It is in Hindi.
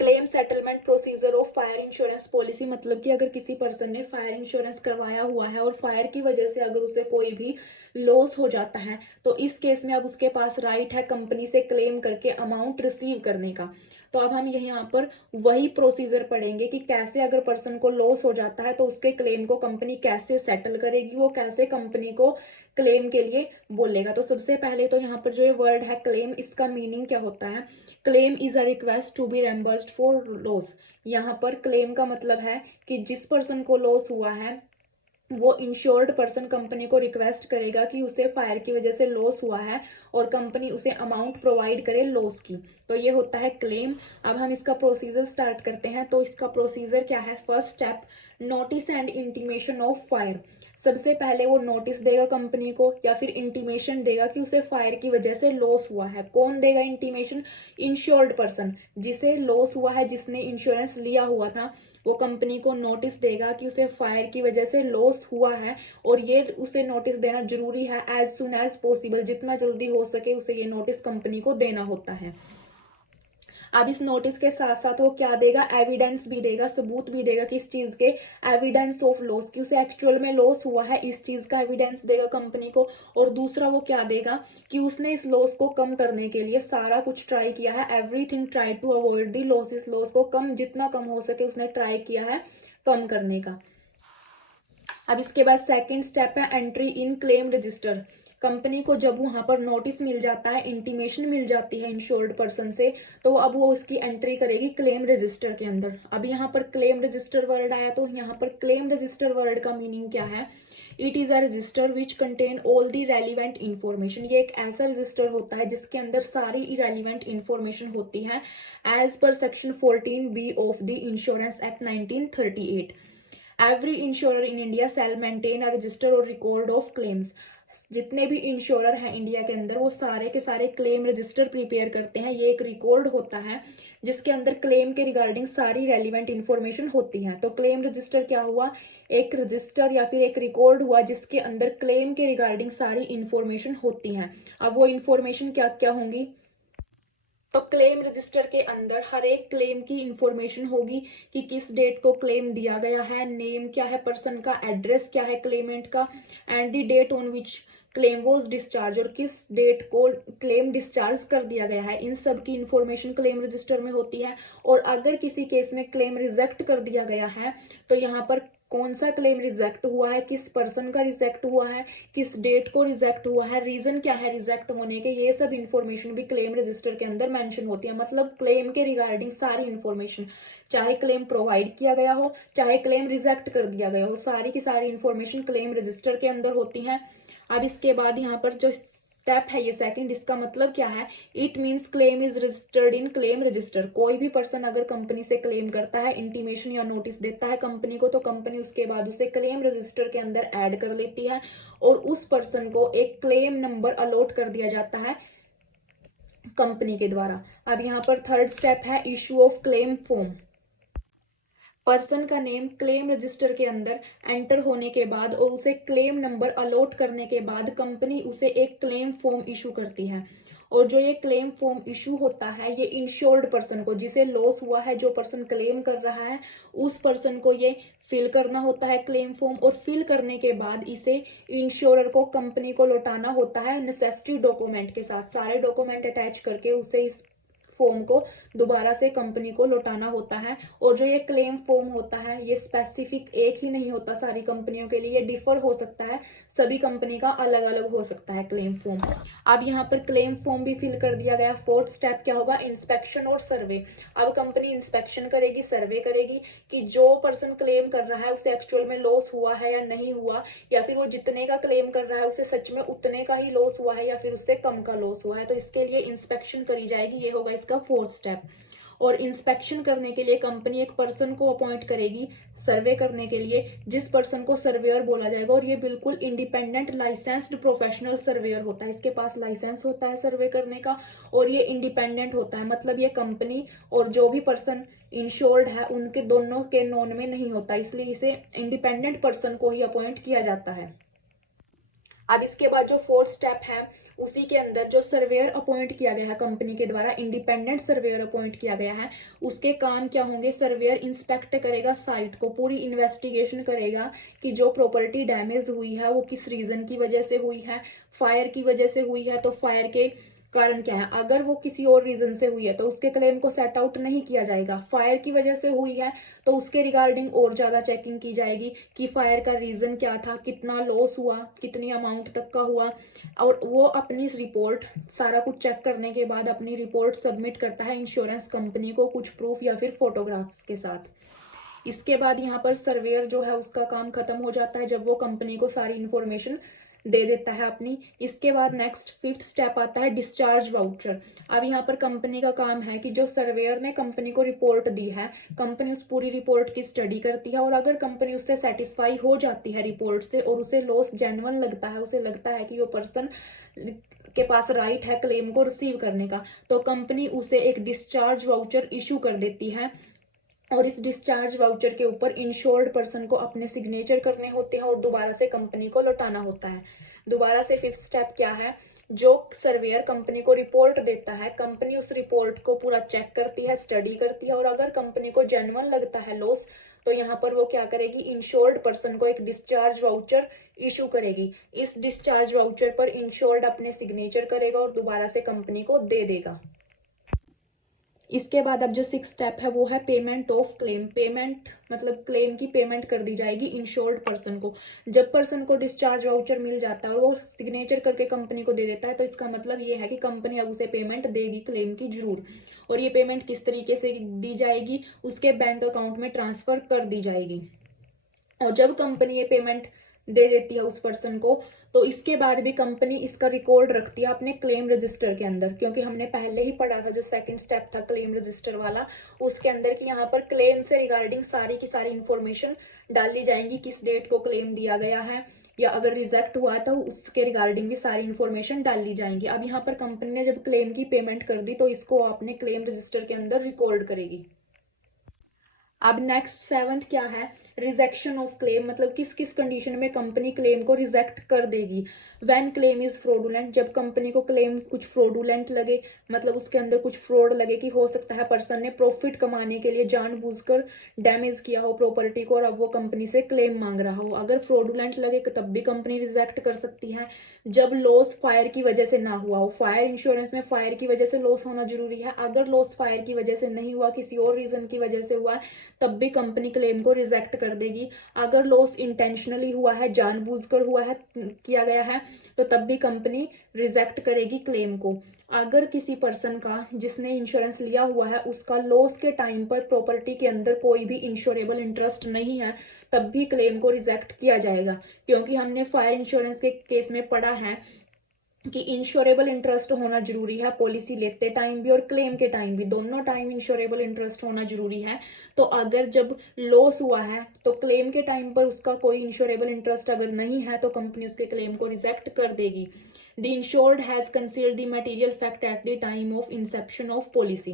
Claim settlement procedure of fire insurance policy, मतलब कि अगर किसी पर्सन ने फायर इंश्योरेंस करवाया हुआ है और फायर की वजह से अगर उसे कोई भी लॉस हो जाता है तो इस केस में अब उसके पास राइट है कंपनी से क्लेम करके अमाउंट रिसीव करने का। तो अब हम यहाँ पर वही प्रोसीजर पढ़ेंगे कि कैसे अगर पर्सन को लॉस हो जाता है तो उसके क्लेम को कंपनी कैसे सेटल करेगी, वो कैसे कंपनी को क्लेम के लिए बोलेगा। तो सबसे पहले तो यहाँ पर जो ये वर्ड है क्लेम, इसका मीनिंग क्या होता है? Claim is a request to be reimbursed for loss. यहाँ पर क्लेम का मतलब है कि जिस पर्सन को लॉस हुआ है वो इंश्योर्ड पर्सन कंपनी को रिक्वेस्ट करेगा कि उसे फायर की वजह से लॉस हुआ है और कंपनी उसे अमाउंट प्रोवाइड करे लॉस की। तो ये होता है क्लेम। अब हम इसका प्रोसीजर स्टार्ट करते हैं। तो इसका प्रोसीजर क्या है? First step, notice and intimation of fire. सबसे पहले वो नोटिस देगा कंपनी को या फिर इंटीमेशन देगा कि उसे फायर की वजह से लॉस हुआ है। कौन देगा इंटीमेशन? इंश्योर्ड पर्सन, जिसे लॉस हुआ है, जिसने इंश्योरेंस लिया हुआ था, वो कंपनी को नोटिस देगा कि उसे फायर की वजह से लॉस हुआ है और ये उसे नोटिस देना जरूरी है एज सुन एज पॉसिबल, जितना जल्दी हो सके उसे ये नोटिस कंपनी को देना होता है। अब इस नोटिस के साथ साथ वो क्या देगा? एविडेंस भी देगा, सबूत भी देगा किस चीज के? एविडेंस ऑफ लॉस, कि उसे एक्चुअल में लॉस हुआ है, इस चीज का एविडेंस देगा कंपनी को। और दूसरा वो क्या देगा? कि उसने इस लॉस को कम करने के लिए सारा कुछ ट्राई किया है, everything try to avoid the loss, इस लॉस को कम, जितना कम हो सके उसने ट्राई किया है कम करने का। अब इसके बाद सेकंड स्टेप है entry in claim register. Company को जब वहां पर नोटिस मिल जाता है, इंटीमेशन मिल जाती है इंश्योर्ड पर्सन से, तो अब वो उसकी एंट्री करेगी क्लेम रजिस्टर के अंदर। अब यहाँ पर क्लेम रजिस्टर वर्ड आया, तो यहाँ पर क्लेम रजिस्टर वर्ड का मीनिंग क्या है? It is a register which contain all the relevant information. ये एक ऐसा रजिस्टर होता है जिसके अंदर सारी इरेलीवेंट इन्फॉर्मेशन होती है as per section 14B of the insurance act 1938। Every insurer in India shall maintain a register और रिकॉर्ड ऑफ क्लेम्स। जितने भी इंश्योरर हैं इंडिया के अंदर वो सारे के सारे क्लेम रजिस्टर प्रिपेयर करते हैं। ये एक रिकॉर्ड होता है जिसके अंदर क्लेम के रिगार्डिंग सारी रेलिवेंट इंफॉर्मेशन होती है। तो क्लेम रजिस्टर क्या हुआ? एक रजिस्टर या फिर एक रिकॉर्ड हुआ जिसके अंदर क्लेम के रिगार्डिंग सारी इंफॉर्मेशन होती है। अब वो इंफॉर्मेशन क्या क्या होंगी? तो क्लेम रजिस्टर के अंदर हर एक क्लेम की इंफॉर्मेशन होगी कि किस डेट को क्लेम दिया गया है, नेम क्या है पर्सन का, एड्रेस क्या है क्लेमेंट का, and the date on which claim was discharge, और किस डेट को क्लेम डिस्चार्ज कर दिया गया है। इन सब की इंफॉर्मेशन क्लेम रजिस्टर में होती है। और अगर किसी केस में क्लेम रिजेक्ट कर दिया गया है तो यहाँ पर कौन सा क्लेम रिजेक्ट हुआ है, किस पर्सन का रिजेक्ट हुआ है, किस डेट को रिजेक्ट हुआ है, रीजन क्या है रिजेक्ट होने के, ये सब इंफॉर्मेशन भी क्लेम रजिस्टर के अंदर मेंशन होती है। मतलब क्लेम के रिगार्डिंग सारी इंफॉर्मेशन, चाहे क्लेम प्रोवाइड किया गया हो चाहे क्लेम रिजेक्ट कर दिया गया हो, सारी की सारी इंफॉर्मेशन क्लेम रजिस्टर के अंदर होती है। अब इसके बाद यहाँ पर जो स्टेप है ये सेकंड, इसका मतलब क्या है? It means claim is registered in claim register. कोई भी पर्सन अगर कंपनी से क्लेम करता है, इंटीमेशन या नोटिस देता है कंपनी को, तो कंपनी उसके बाद उसे क्लेम रजिस्टर के अंदर ऐड कर लेती है और उस पर्सन को एक क्लेम नंबर अलॉट कर दिया जाता है कंपनी के द्वारा। अब यहाँ पर थर्ड स्टेप है issue of claim form. Person का नेम क्लेम रजिस्टर के अंदर एंटर होने के बाद और उसे क्लेम नंबर अलॉट करने के बाद कंपनी उसे एक क्लेम फॉर्म इशू करती है। और जो ये क्लेम फॉर्म इशू होता है ये इंश्योर्ड पर्सन को, जिसे लॉस हुआ है, जो पर्सन क्लेम कर रहा है, उस पर्सन को ये फिल करना होता है क्लेम फॉर्म। और फिल करने के बाद इसे इंश्योरर को, कंपनी को लौटाना होता है नेसेसरी डॉक्यूमेंट के साथ। सारे डॉक्यूमेंट अटैच करके उसे इस फॉर्म को दोबारा से कंपनी को लौटाना होता है। और जो ये क्लेम फॉर्म होता है ये स्पेसिफिक एक ही नहीं होता सारी कंपनियों के लिए, ये डिफर हो सकता है, सभी कंपनी का अलग अलग हो सकता है क्लेम फॉर्म। अब यहाँ पर क्लेम फॉर्म भी फिल कर दिया गया। फोर्थ स्टेप क्या होगा? इंस्पेक्शन और सर्वे। अब कंपनी इंस्पेक्शन करेगी, सर्वे करेगी कि जो पर्सन क्लेम कर रहा है उसे एक्चुअल में लॉस हुआ है या नहीं हुआ, या फिर वो जितने का क्लेम कर रहा है उसे सच में उतने का ही लॉस हुआ है या फिर उससे कम का लॉस हुआ है। तो इसके लिए इंस्पेक्शन करी जाएगी, ये होगा इसका फोर्थ स्टेप। और इंस्पेक्शन करने के लिए कंपनी एक पर्सन को अपॉइंट करेगी सर्वे करने के लिए, जिस पर्सन को सर्वेयर बोला जाएगा। और ये बिल्कुल इंडिपेंडेंट लाइसेंस्ड प्रोफेशनल सर्वेयर होता है, इसके पास लाइसेंस होता है सर्वे करने का और ये इंडिपेंडेंट होता है। मतलब ये कंपनी और जो भी पर्सन इंश्योर्ड है उनके दोनों के नॉन में नहीं होता, इसलिए इसे इंडिपेंडेंट पर्सन को ही अपॉइंट किया जाता है। अब इसके बाद जो फोर्थ स्टेप है उसी के अंदर जो सर्वेयर अपॉइंट किया गया है कंपनी के द्वारा, इंडिपेंडेंट सर्वेयर अपॉइंट किया गया है, उसके काम क्या होंगे? सर्वेयर इंस्पेक्ट करेगा साइट को, पूरी इन्वेस्टिगेशन करेगा कि जो प्रॉपर्टी डैमेज हुई है वो किस रीजन की वजह से हुई है। फायर की वजह से हुई है तो फायर के कारण क्या है, अगर वो किसी और रीजन से हुई है तो उसके क्लेम को सेट आउट नहीं किया जाएगा। फायर की वजह से हुई है तो उसके रिगार्डिंग और ज्यादा चेकिंग की जाएगी कि फायर का रीजन क्या था, कितना लॉस हुआ, कितनी अमाउंट तक का हुआ, और वो अपनी रिपोर्ट सारा कुछ चेक करने के बाद अपनी रिपोर्ट सबमिट करता है इंश्योरेंस कंपनी को कुछ प्रूफ या फिर फोटोग्राफ्स के साथ। इसके बाद यहाँ पर सर्वेयर जो है उसका काम खत्म हो जाता है जब वो कंपनी को सारी इंफॉर्मेशन दे देता है अपनी। इसके बाद नेक्स्ट फिफ्थ स्टेप आता है डिस्चार्ज वाउचर। अब यहाँ पर कंपनी का काम है कि जो सर्वेयर ने कंपनी को रिपोर्ट दी है, कंपनी उस पूरी रिपोर्ट की स्टडी करती है, और अगर कंपनी उससे सेटिस्फाई हो जाती है रिपोर्ट से और उसे लॉस जेन्युइन लगता है, उसे लगता है कि वो पर्सन के पास राइट है क्लेम को रिसीव करने का, तो कंपनी उसे एक डिस्चार्ज वाउचर इशू कर देती है। और इस डिस्चार्ज वाउचर के ऊपर इंश्योर्ड पर्सन को अपने सिग्नेचर करने होते हैं और दोबारा से कंपनी को लौटाना होता है। दोबारा से फिफ्थ स्टेप क्या है? जो सर्वेयर कंपनी को रिपोर्ट देता है, कंपनी उस रिपोर्ट को पूरा चेक करती है, स्टडी करती है, और अगर कंपनी को जेन्युइन लगता है लॉस, तो यहाँ पर वो क्या करेगी? इंश्योर्ड पर्सन को एक डिस्चार्ज वाउचर इशू करेगी। इस डिस्चार्ज वाउचर पर इंश्योर्ड अपने सिग्नेचर करेगा और दोबारा से कंपनी को दे देगा। इसके बाद अब जो सिक्स स्टेप है वो है पेमेंट ऑफ क्लेम। पेमेंट मतलब क्लेम की पेमेंट कर दी जाएगी इंश्योर्ड पर्सन को। जब पर्सन को डिस्चार्ज वाउचर मिल जाता है और वो सिग्नेचर करके कंपनी को दे देता है, तो इसका मतलब ये है कि कंपनी अब उसे पेमेंट देगी क्लेम की जरूर। और ये पेमेंट किस तरीके से दी जाएगी? उसके बैंक अकाउंट में ट्रांसफर कर दी जाएगी। और जब कंपनी ये पेमेंट दे देती है उस पर्सन को, तो इसके बाद भी कंपनी इसका रिकॉर्ड रखती है अपने क्लेम रजिस्टर के अंदर, क्योंकि हमने पहले ही पढ़ा था जो सेकंड स्टेप था क्लेम रजिस्टर वाला, उसके अंदर कि यहाँ पर क्लेम से रिगार्डिंग सारी की सारी इंफॉर्मेशन डाली जाएंगी, किस डेट को क्लेम दिया गया है, या अगर रिजेक्ट हुआ तो उसके रिगार्डिंग भी सारी इंफॉर्मेशन डाली जाएंगी। अब यहाँ पर कंपनी ने जब क्लेम की पेमेंट कर दी तो इसको अपने क्लेम रजिस्टर के अंदर रिकॉर्ड करेगी। अब नेक्स्ट सेवंथ क्या है? रिजेक्शन ऑफ क्लेम, मतलब किस किस कंडीशन में कंपनी क्लेम को रिजेक्ट कर देगी। व्हेन क्लेम इज फ्रॉडुलेंट, जब कंपनी को क्लेम कुछ फ्रॉडुलेंट लगे, मतलब उसके अंदर कुछ फ्रॉड लगे कि हो सकता है पर्सन ने प्रॉफिट कमाने के लिए जानबूझकर डैमेज किया हो प्रॉपर्टी को और अब वो कंपनी से क्लेम मांग रहा हो। अगर फ्रॉडुलेंट लगे तब भी कंपनी रिजेक्ट कर सकती है। जब लॉस फायर की वजह से ना हुआ हो, फायर इंश्योरेंस में फायर की वजह से लॉस होना जरूरी है, अगर लॉस फायर की वजह से नहीं हुआ, किसी और रीजन की वजह से हुआ, तब भी कंपनी क्लेम को रिजेक्ट कर देगी। अगर लॉस इंटेंशनली हुआ है, जानबूझकर हुआ है, किया गया है, तो तब भी कंपनी रिजेक्ट करेगी क्लेम को। अगर किसी पर्सन का जिसने इंश्योरेंस लिया हुआ है उसका लॉस के टाइम पर प्रॉपर्टी के अंदर कोई भी इंश्योरेबल इंटरेस्ट नहीं है, तब भी क्लेम को रिजेक्ट किया जाएगा, क्योंकि हमने फायर इंश्योरेंस के केस में पढ़ा है कि इंश्योरेबल इंटरेस्ट होना जरूरी है, पॉलिसी लेते टाइम भी और क्लेम के टाइम भी, दोनों टाइम इंश्योरेबल इंटरेस्ट होना जरूरी है। तो अगर जब लॉस हुआ है तो क्लेम के टाइम पर उसका कोई इंश्योरेबल इंटरेस्ट अगर नहीं है तो कंपनी उसके क्लेम को रिजेक्ट कर देगी। The insured has concealed the material fact at the time of Inception of policy.